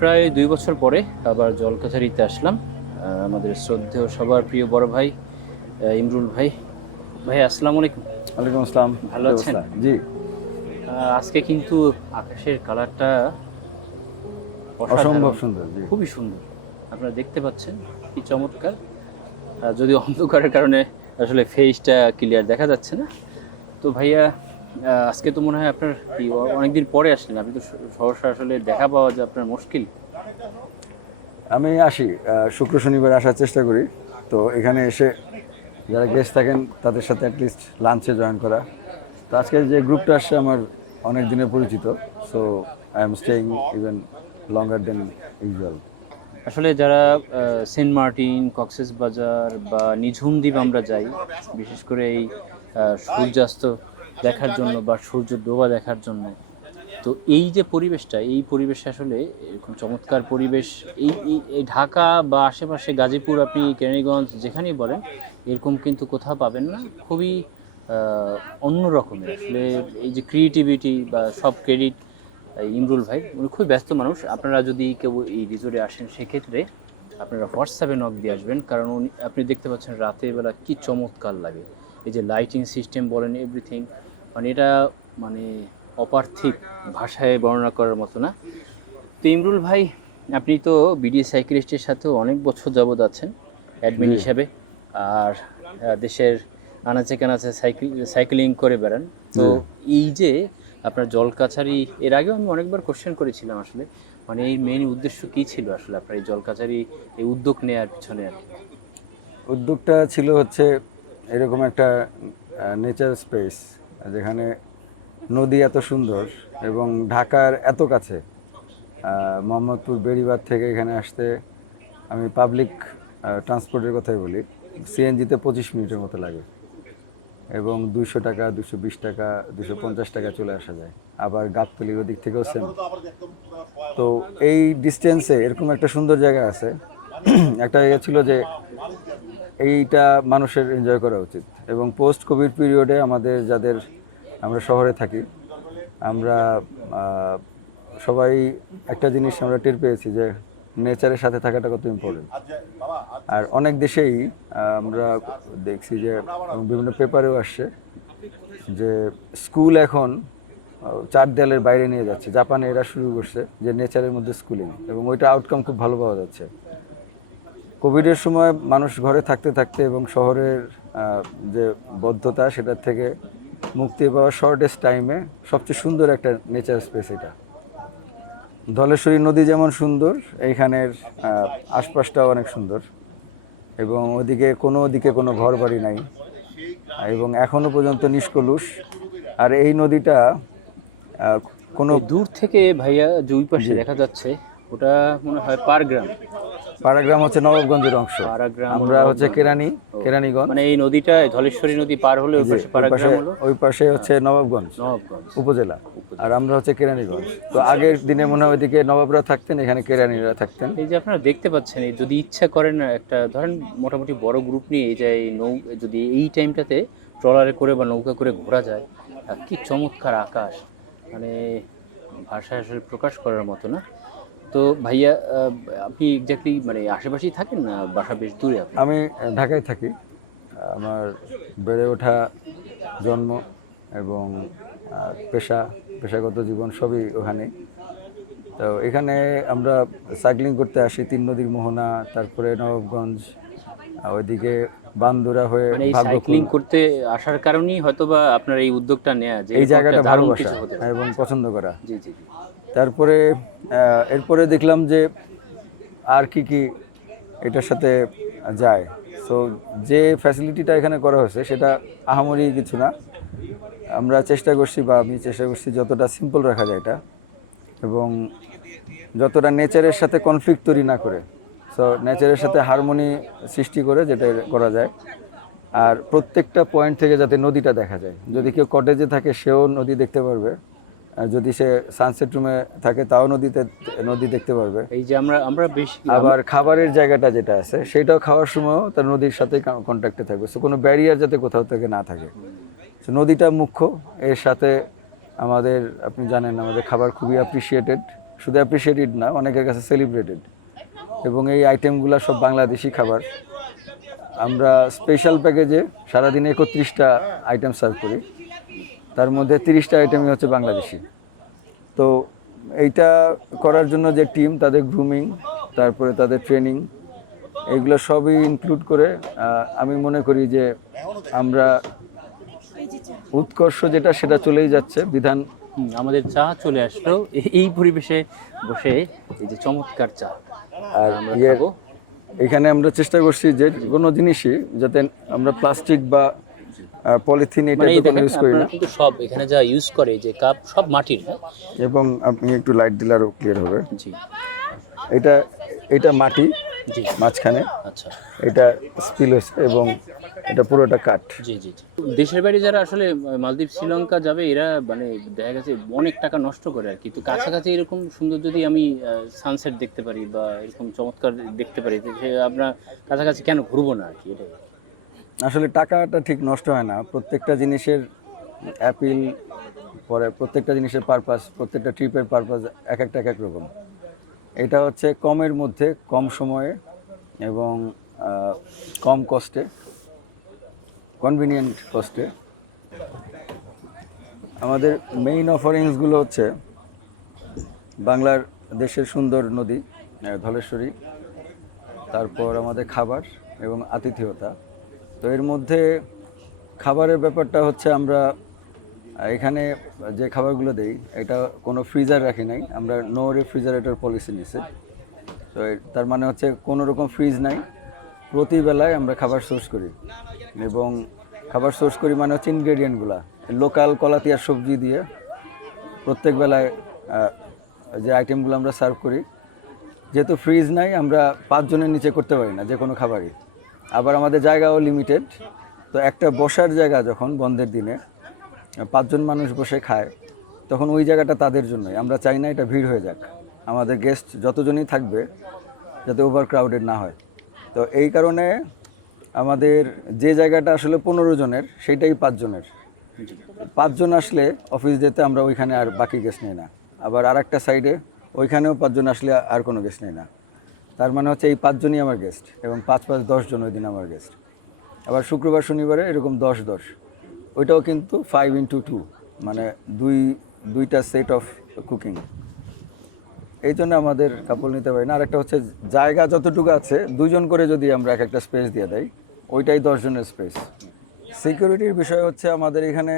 প্রায় 2 বছর পরে আবার জলকাছারিতে আসলাম। আমাদের শ্রদ্ধেয় সবার প্রিয় বড় ভাই ইমরুল ভাই। ভাই আসসালামু আলাইকুম। ওয়ালাইকুম আসসালাম। ভালো কি আছেন? অবস্থা? জি। আজকে কিন্তু আকাশের কালারটা অসম্ভব অসাধারণ, সুন্দর। জি। খুবই সুন্দর। আপনারা দেখতে পাচ্ছেন কি চমৎকার। যদি অন্ধকারের কারণে আসলে ফেসটা ক্লিয়ার দেখা যাচ্ছে না। তো ভাইয়া আজকে তো মনে হয় আপনার কি অনেকদিন পরে আসলেন, আপনি তো সহসা আসলে দেখা পাওয়া যায় আপনার মুশকিল। আমি আসি শুক্র শনিবার আসার চেষ্টা করি। তো এখানে এসে যারা গেস্ট থাকেন তাদের সাথে অ্যাটলিস্ট লাঞ্চে জয়েন করা। তো আজকে যে গ্রুপটা আসছে আমার অনেক দিনের পরিচিত। So I am staying even longer than usual. আসলে যারা সেন্ট মার্টিন, কক্সেস বাজার বা নিঝুম দ্বীপ আমরা যাই, বিশেষ করে এই সূর্যাস্ত দেখার জন্য বা সূর্য ডোবা দেখার জন্য। তো এই যে পরিবেশটা, এই পরিবেশে আসলে এরকম চমৎকার পরিবেশ এই ঢাকা বা আশেপাশে গাজীপুর, আপনি কেরানীগঞ্জ যেখানেই বলেন, এরকম কিন্তু কোথাও পাবেন না। খুবই অন্য রকমের আসলে এই যে ক্রিয়েটিভিটি বা সব ক্রেডিট ইমরুল ভাই। উনি খুবই ব্যস্ত মানুষ। আপনারা যদি কেউ এই রিসোর্টে আসেন সেক্ষেত্রে আপনারা হোয়াটসঅ্যাপে নক দিয়ে আসবেন, কারণ উনি আপনি দেখতে পাচ্ছেন রাতের বেলা কি চমৎকার লাগে। এই যে লাইটিং সিস্টেম বলেন, এভরিথিং, মানে এটা মানে অপার্থিব, ভাষায় বর্ণনা করার মতো না। তো ইমরুল ভাই, আপনি তো বিডি সাইকেলিস্টের সাথেও অনেক বছর যাবৎ আছেন অ্যাডমিন জি। হিসাবে। আর দেশের আনাচে কানাচে সাইকেলিং করে বেড়ান। তো জি। এই যে আপনার জলকাছারি, এর আগেও আমি অনেকবার কোশ্চেন করেছিলাম আসলে, মানে এই মেইন উদ্দেশ্য কী ছিল আসলে আপনার এই জলকাছারি এই উদ্যোগ নেওয়ার পিছনে আর কি? উদ্যোগটা ছিল হচ্ছে এরকম একটা নেচার স্পেস যেখানে নদী এত সুন্দর এবং ঢাকার এত কাছে। মোহাম্মদপুর বেড়িবাঁধ থেকে এখানে আসতে আমি পাবলিক ট্রান্সপোর্টের কথাই বলি, সিএনজিতে 25 মিনিটের মতো লাগে এবং 200 টাকা, 220 টাকা, 250 টাকা চলে আসা যায়। আবার গাবতলির ওদিক থেকেও সেম। তো এই ডিস্টেন্সে এরকম একটা সুন্দর জায়গা আছে। একটা ইয়ে ছিল যে এইটা মানুষের এনজয় করা উচিত। এবং পোস্ট কোভিড পিরিয়ডে আমাদের যাদের, আমরা শহরে থাকি, আমরা সবাই একটা জিনিস আমরা টের পেয়েছি যে নেচারের সাথে থাকাটা কত ইম্পর্টেন্ট। আর অনেক দেশেই আমরা দেখছি যে বিভিন্ন পেপারেও আসছে যে স্কুল এখন চার দেয়ালের বাইরে নিয়ে যাচ্ছে। জাপানে এরা শুরু করছে যে নেচারের মধ্যে স্কুলিং, এবং ওইটা আউটকাম খুব ভালো পাওয়া যাচ্ছে। কোভিডের সময় মানুষ ঘরে থাকতে থাকতে এবং শহরের যে বদ্ধতা সেটার থেকে মুক্তি পাওয়া শর্টেস্ট টাইমে সবচেয়ে সুন্দর একটা নেচার স্পেস এটা। ধলেশ্বরী নদী যেমন সুন্দর, এইখানের আশপাশটাও অনেক সুন্দর এবং ওদিকে কোনো ঘর বাড়ি নাই এবং এখনো পর্যন্ত নিষ্কলুষ। আর এই নদীটা আহ, কোনো এই দূর থেকে ভাইয়া যে ওই পাশে জি, দেখা যাচ্ছে, ওটা মনে হয় পারগ্রাম। পাড়াগ্রাম হচ্ছে নবাবগঞ্জের অংশ। পাড়াগ্রাম হলো আমরা হচ্ছে নবাবগঞ্জ। ও, কেরানীগঞ্জ। মানে এই নদীটা ধলেশ্বরী নদী পার হলে ওই জি, পাশে পাড়াগ্রাম হলো। ওই পাশে হচ্ছে নবাবগঞ্জ নবাবগঞ্জ উপজেলা। আর উপজেলা। আমরা হচ্ছে কেরানীগঞ্জ। তো আগের দিনে মনে হয় ওইদিকে নবাবরা থাকতেন, এখানে কেরানীরা থাকতেন। এই যে আপনারা দেখতে পাচ্ছেন, এই যদি ইচ্ছা করেন একটা ধরেন মোটামুটি বড় গ্রুপ নিয়ে এই যে এই যদি এই টাইমটাতে ট্রলারে করে বা নৌকা করে ঘোরা যায়, কি চমৎকার আকাশ, মানে ভাষায় আসলে প্রকাশ করার মতো না। তো ভাইয়া, আপনি এক্স্যাক্টলি মানে আশেপাশেই থাকেন না বাসা বেশ দূরে আপনার? আমি ঢাকায় থাকি। আমার বেড়ে ওঠা, জন্ম এবং পেশাগত জীবন সবই ওখানে। তো এখানে আমরা সাইক্লিং করতে আসি 3 নদীর মোহনা, তারপরে নবাবগঞ্জ, ওইদিকে বান্দুরা হয়ে মানে এই ভাগ্যকুল। সাইক্লিং করতে আসার কারণেই হয়তোবা আপনার এই উদ্যোগটা নেয়া যে এই এরকম একটা জায়গাটা দারুণ ভালোবাসা কিছু হতে পারে। এবং পছন্দ করা। জি জি জি। তারপরে এরপরে দেখলাম যে আর কি কি এটার সাথে যায়। সো যে ফ্যাসিলিটিটা এখানে করা হয়েছে সেটা আহামরি কিছু না। আমরা চেষ্টা করছি, বা আমি চেষ্টা করছি যতটা সিম্পল রাখা যায় এটা, এবং যতটা নেচারের সাথে কনফ্লিক্ট তৈরি না করে, সো নেচারের সাথে হারমোনি সৃষ্টি করে যেটা করা যায়। আর প্রত্যেকটা পয়েন্ট থেকে যাতে নদীটা দেখা যায়। যদি কেউ কটেজে থাকে সেও নদী দেখতে পারবে, আর যদি সে সানসেট রুমে থাকে তাও নদী দেখতে পারবে। এই যে আমরা আমরা বেশ আবার খাবারের জায়গাটা যেটা আছে সেটাও খাওয়ার সময়ও তার নদীর সাথে কন্ট্যাক্টে থাকবে। সো কোনো ব্যারিয়ার যাতে কোথাও থেকে না থাকে। সো নদীটা মুখ্য। এর সাথে আমাদের, আপনি জানেন আমাদের খাবার খুবই অ্যাপ্রিসিয়েটেড। শুধু অ্যাপ্রিসিয়েটেড না, অনেকের কাছে সেলিব্রেটেড। এবং এই আইটেমগুলো সব বাংলাদেশি খাবার। আমরা স্পেশাল প্যাকেজে সারাদিনে 31টা আইটেম সার্ভ করি, তার মধ্যে 30টা আইটেমই হচ্ছে বাংলাদেশি। তো এইটা করার জন্য যে টিম, তাদের গ্রুমিং, তারপরে তাদের ট্রেনিং, এইগুলো সবই ইনক্লুড করে আমি মনে করি যে আমরা উৎকর্ষ যেটা সেটা চলেই যাচ্ছে। বিধান আমাদের চা চলে আসলো এই পরিবেশে বসে, এই যে চমৎকার চা আর আমরা ইয়ে খাবো। এখানে আমরা চেষ্টা করছি যে কোনো জিনিসই যাতে আমরা প্লাস্টিক বা পলিথিন এটা মানে এই কোনো দেখেন ইউজ করি না। আপনারা কিন্তু সব এখানে যা ইউজ করে যে কাপ সব মাটির, হ্যাঁ? এবং আপনি একটু লাইট দিলে আরও ক্লিয়ার হবে। জি এটা এটা মাটি জি, মাঝখানে, আচ্ছা, এটা স্পিল হয়েছে এবং এটা পুরোটা কাঠ। জি জি জি। দেশের বাইরে যারা আসলে মালদ্বীপ শ্রীলঙ্কা যাবে, এরা মানে দেখা গেছে অনেক টাকা নষ্ট করে আর কি। তো কাছাকাছি এরকম সুন্দর যদি আমি সানসেট দেখতে পারি বা এরকম চমৎকার দেখতে পারি, তো সে আমরা কাছাকাছি কেন ঘুরবো না আর কি, এটাই। আসলে টাকাটা ঠিক নষ্ট হয় না। প্রত্যেকটা জিনিসের অ্যাপিল পরে, প্রত্যেকটা জিনিসের পারপাস, প্রত্যেকটা ট্রিপের পারপাস এক একটা এক এক রকম। এটা হচ্ছে কমের মধ্যে, কম সময়ে এবং কম কস্টে, কনভিনিয়েন্ট কস্টে। আমাদের মেইন অফারিংসগুলো হচ্ছে বাংলার দেশের সুন্দর নদী ধলেশ্বরী, তারপর আমাদের খাবার এবং আতিথেয়তা। তো এর মধ্যে খাবারের ব্যাপারটা হচ্ছে আমরা এখানে যে খাবারগুলো দেই এটা কোনো ফ্রিজার রাখি নাই, আমরা নো রেফ্রিজারেটর পলিসি নিছি। তো তার মানে হচ্ছে কোনো রকম ফ্রিজ নাই, প্রতি বেলায় আমরা খাবার সোর্স করি। এবং খাবার সোর্স করি মানে হচ্ছে ইনগ্রেডিয়েন্টগুলো লোকাল কলাতিয়ার সবজি দিয়ে প্রত্যেক বেলায় যে আইটেমগুলো আমরা সার্ভ করি। যেহেতু ফ্রিজ নাই, আমরা 5 জনের নিচে করতে পারি না যে কোনো খাবারই। আবার আমাদের জায়গাও লিমিটেড। তো একটা বসার জায়গা যখন বন্ধের দিনে 5 জন মানুষ বসে খায়, তখন ওই জায়গাটা তাদের জন্যই। আমরা চাই না এটা ভিড় হয়ে যাক, আমাদের গেস্ট যতজনই থাকবে যাতে ওভার ক্রাউডেড না হয়। তো এই কারণে আমাদের যে জায়গাটা আসলে 15 জনের, সেইটাই 5 জনের। 5 জন আসলে অফিস যেতে আমরা ওইখানে আর বাকি গেস্ট নেই না। আবার আর একটা সাইডে ওইখানেও 5 জন আসলে আর কোনো গেস্ট নেই না। তার মানে হচ্ছে এই 5 জনই আমার গেস্ট এবং 5 10 জন ওই দিন আমার গেস্ট। আবার শুক্রবার শনিবারে এরকম 10 ওইটাও কিন্তু 5x2, মানে দুইটা সেট অফ কুকিং। এই জন্য আমাদের কাপড় নিতে পারি না। আর একটা হচ্ছে জায়গা যতটুকু আছে 2 জন করে যদি আমরা এক একটা স্পেস দিয়ে দেই, ওইটাই 10 জনের স্পেস। সিকিউরিটির বিষয় হচ্ছে আমাদের এখানে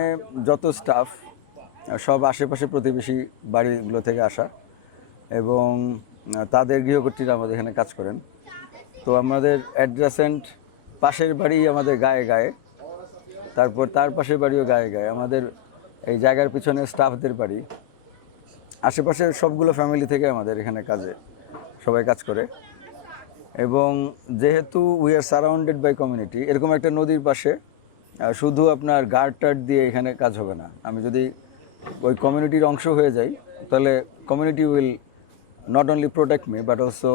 যত স্টাফ সব আশেপাশে প্রতিবেশী বাড়িগুলো থেকে আসা এবং তাদের গৃহকর্ত্রীরা আমাদের এখানে কাজ করেন। তো আমাদের অ্যাডজাসেন্ট পাশের বাড়ি আমাদের গায়ে গায়ে, তারপর তার পাশের বাড়িও গায়ে গায়ে, আমাদের এই জায়গার পিছনে স্টাফদের বাড়ি, আশেপাশের সবগুলো ফ্যামিলি থেকে আমাদের এখানে কাজে সবাই কাজ করে। এবং যেহেতু we are surrounded by community, এরকম একটা নদীর পাশে শুধু আপনার গার্ড টার্ড দিয়ে এখানে কাজ হবে না। আমি যদি ওই কমিউনিটির অংশ হয়ে যাই, তাহলে community will not only protect me but also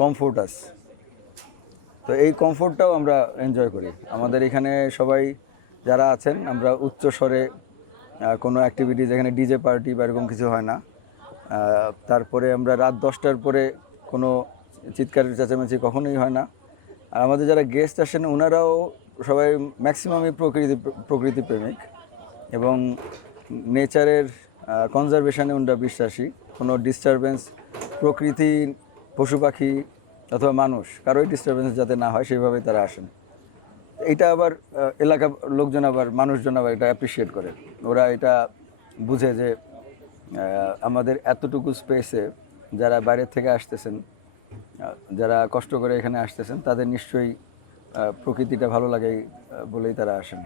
comfort us. তো এই কমফোর্টটাও আমরা এনজয় করি। আমাদের এখানে সবাই যারা আছেন, আমরা উচ্চ স্বরে কোনো অ্যাক্টিভিটিজ, এখানে ডিজে পার্টি বা এরকম কিছু হয় না। তারপরে আমরা রাত 10টার পরে কোনো চিৎকারের চেঁচামেচি কখনোই হয় না। আর আমাদের যারা গেস্ট আসেন ওনারাও সবাই ম্যাক্সিমামই প্রকৃতি প্রেমিক এবং নেচারের কনজারভেশনে ওনারা বিশ্বাসী। কোনো ডিস্টারবেন্স, প্রকৃতি, পশু পাখি অথবা মানুষ কারোই ডিস্টারবেন্স যাতে না হয় সেইভাবেই তারা আসেন। এইটা আবার এলাকার লোকজন আবার, মানুষজন আবার এটা অ্যাপ্রিসিয়েট করে। ওরা এটা বুঝে যে আমাদের এতটুকু স্পেসে যারা বাইরের থেকে আসতেছেন, যারা কষ্ট করে এখানে আসতেছেন, তাদের নিশ্চয়ই প্রকৃতিটা ভালো লাগে বলেই তারা আসেন।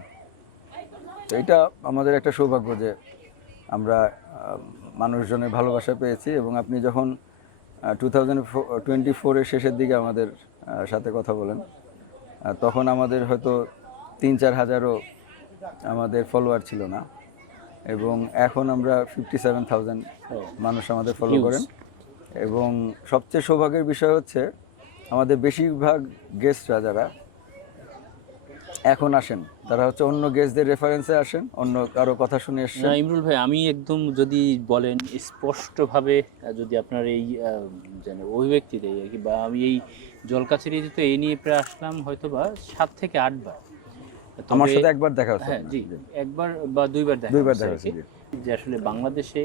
তো এটা আমাদের একটা সৌভাগ্য যে আমরা মানুষজনের ভালোবাসা পেয়েছি। এবং আপনি যখন 2024-এর শেষের দিকে আমাদের সাথে কথা বলেন, তখন আমাদের হয়তো 3-4 হাজারও আমাদের ফলোয়ার ছিল না, এবং এখন আমরা 57,000 মানুষ আমাদের ফলো করেন। এবং সবচেয়ে সৌভাগ্যের বিষয় হচ্ছে আমাদের বেশিরভাগ গেস্টরা যারা এখন আসেন, তারা হচ্ছে অন্য গেস্টদের রেফারেন্সে আসেন, অন্য কারো কথা শুনে এসছেন। না ইমরুল ভাই, আমি একদম যদি বলেন স্পষ্টভাবে যদি আপনার এই যেন অভিব্যক্তিতে আর কি, বা আমি এই জলকাছড়িতে তো এই নিয়ে প্রায় আসলাম হয়তো বা 7 থেকে 8 বার। আমার তবে সাথে একবার দেখা হচ্ছে। হ্যাঁ জি, একবার বা দুইবার দেখা দুইবার হচ্ছে দেখা আর কি। হচ্ছে, যে আসলে বাংলাদেশে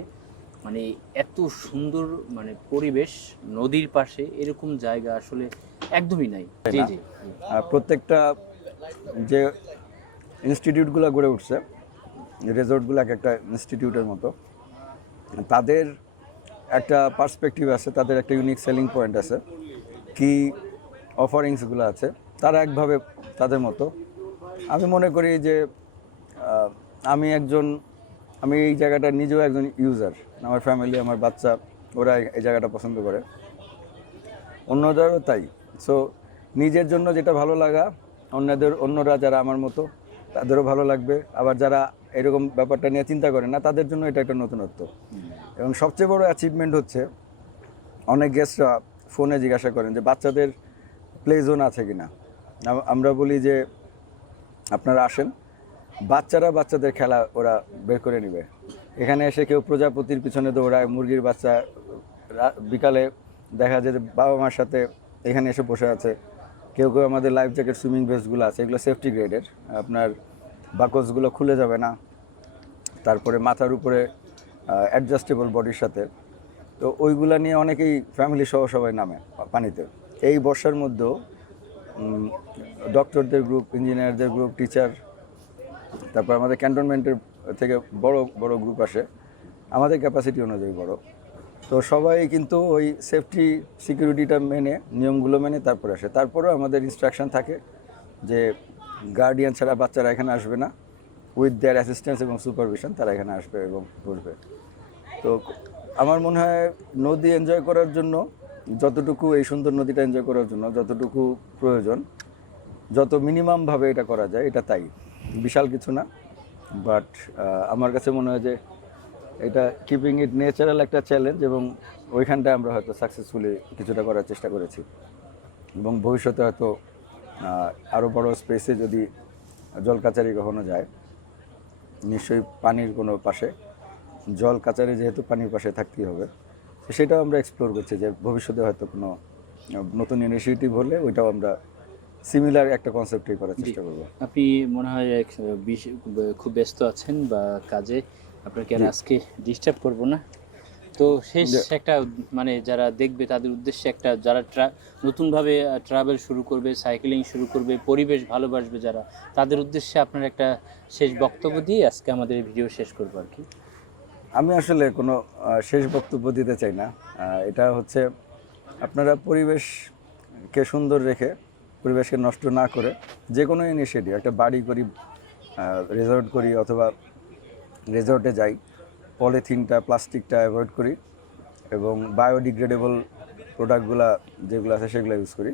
মানে এত সুন্দর মানে পরিবেশ, নদীর পাশে এরকম জায়গা আসলে একদমই নাই। জি না? জি প্রত্যেকটা যে ইনস্টিটিউটগুলো গড়ে উঠছে, রিসোর্টগুলো এক একটা ইনস্টিটিউটের মতো, তাদের একটা পার্সপেক্টিভ আছে, তাদের একটা ইউনিক সেলিং পয়েন্ট আছে, কি অফারিংসগুলো আছে, তারা একভাবে তাদের মতো। আমি মনে করি যে আহ, আমি আমি এই জায়গাটা নিজেও একজন ইউজার, আমার ফ্যামিলি, আমার বাচ্চা, ওরা এই জায়গাটা পছন্দ করে, অন্যদেরও তাই। সো নিজের জন্য যেটা ভালো লাগা, অন্যরা যারা আমার মতো তাদেরও ভালো লাগবে, আবার যারা এরকম ব্যাপারটা নিয়ে চিন্তা করে না তাদের জন্য এটা একটা নতুনত্ব। এবং সবচেয়ে বড় অ্যাচিভমেন্ট হচ্ছে, অনেক গেস্টরা ফোনে জিজ্ঞাসা করেন যে বাচ্চাদের প্লে জোন আছে কিনা। আমরা বলি যে আপনারা আসেন, বাচ্চাদের খেলা ওরা বের করে নেবে। এখানে এসে কেউ প্রজাপতির পিছনে দৌড়ায়, মুরগির বাচ্চা বিকালে দেখা যায় যে বাবা মার সাথে এখানে এসে বসে আছে। কেউ কেউ আমাদের লাইফ জ্যাকেট সুইমিং ভেস্টগুলো আছে, এগুলো সেফটি গ্রেডের, আপনার বাকসগুলো খুলে যাবে না, তারপরে মাথার উপরে অ্যাডজাস্টেবল বডির সাথে। তো ওইগুলা নিয়ে অনেকেই ফ্যামিলি সহ সবাই নামে পানিতে। এই বর্ষার মধ্যেও ডক্টরদের গ্রুপ, ইঞ্জিনিয়ারদের গ্রুপ, টিচার, তারপর আমাদের ক্যান্টনমেন্টের থেকে বড় বড় গ্রুপ আসে, আমাদের ক্যাপাসিটি অনুযায়ী বড়। তো সবাই কিন্তু ওই সেফটি সিকিউরিটিটা মেনে, নিয়মগুলো মেনে তারপরে আসে। তারপরেও আমাদের ইনস্ট্রাকশন থাকে যে গার্ডিয়ান ছাড়া বাচ্চারা এখানে আসবে না, উইথ দেয়ার অ্যাসিস্ট্যান্স এবং সুপারভিশন তারা এখানে আসবে এবং বসবে। তো আমার মনে হয় নদী এনজয় করার জন্য যতটুকু, এই সুন্দর নদীটা এনজয় করার জন্য যতটুকু প্রয়োজন, যত মিনিমামভাবে এটা করা যায়, এটা তাই, বিশাল কিছু না। বাট আমার কাছে মনে হয় যে এটা কিপিং ইট ন্যাচারাল একটা চ্যালেঞ্জ, এবং ওইখানটায় আমরা হয়তো সাকসেসফুলি কিছুটা করার চেষ্টা করেছি। এবং ভবিষ্যতে হয়তো আরও বড় স্পেসে যদি জল কাচারি কখনো যায়, নিশ্চয়ই পানির কোনো পাশে, জল কাচারি যেহেতু পানির পাশে থাকতেই হবে, তো সেটাও আমরা এক্সপ্লোর করছি যে ভবিষ্যতে হয়তো কোনো নতুন ইনিশিয়েটিভ হলে ওইটাও আমরা সিমিলার একটা কনসেপ্টই করার চেষ্টা করবো। আপনি মনে হয় খুব ব্যস্ত আছেন বা কাজে, আপনাকে আর আজকে ডিস্টার্ব করব না। তো শেষ একটা মানে যারা দেখবে তাদের উদ্দেশ্যে একটা, যারা নতুনভাবে ট্রাভেল শুরু করবে, সাইকেলিং শুরু করবে, পরিবেশ ভালোবাসবে যারা, তাদের উদ্দেশ্যে আপনার একটা শেষ বক্তব্য দিয়ে আজকে আমাদের এই ভিডিও শেষ করবো আর কি। আমি আসলে কোনো শেষ বক্তব্য দিতে চাই না। এটা হচ্ছে, আপনারা পরিবেশকে সুন্দর রেখে, পরিবেশকে নষ্ট না করে, যে কোনো ইনিশিয়েটিভ, একটা বাড়ি করি, রিসর্ট করি, অথবা রিসর্টে যাই, পলিথিনটা, প্লাস্টিকটা অ্যাভয়েড করি, এবং বায়োডিগ্রেডেবল প্রোডাক্টগুলো যেগুলো আছে সেগুলো ইউজ করি।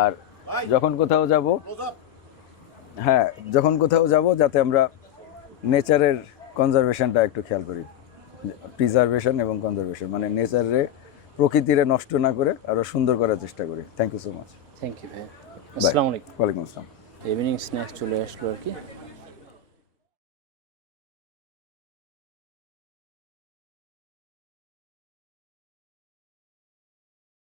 আর যখন কোথাও যাব, যাতে আমরা নেচারের কনজারভেশনটা একটু খেয়াল করি। প্রিজারভেশন এবং কনজারভেশন, মানে নেচারে, প্রকৃতিরে নষ্ট না করে আরও সুন্দর করার চেষ্টা করি। Thank you so much. Thank you ভাই, আসসালামু আলাইকুম। ওয়ালাইকুম আসসালাম। ইভিনিং স্ন্যাক্স চলে আসলো আর কি।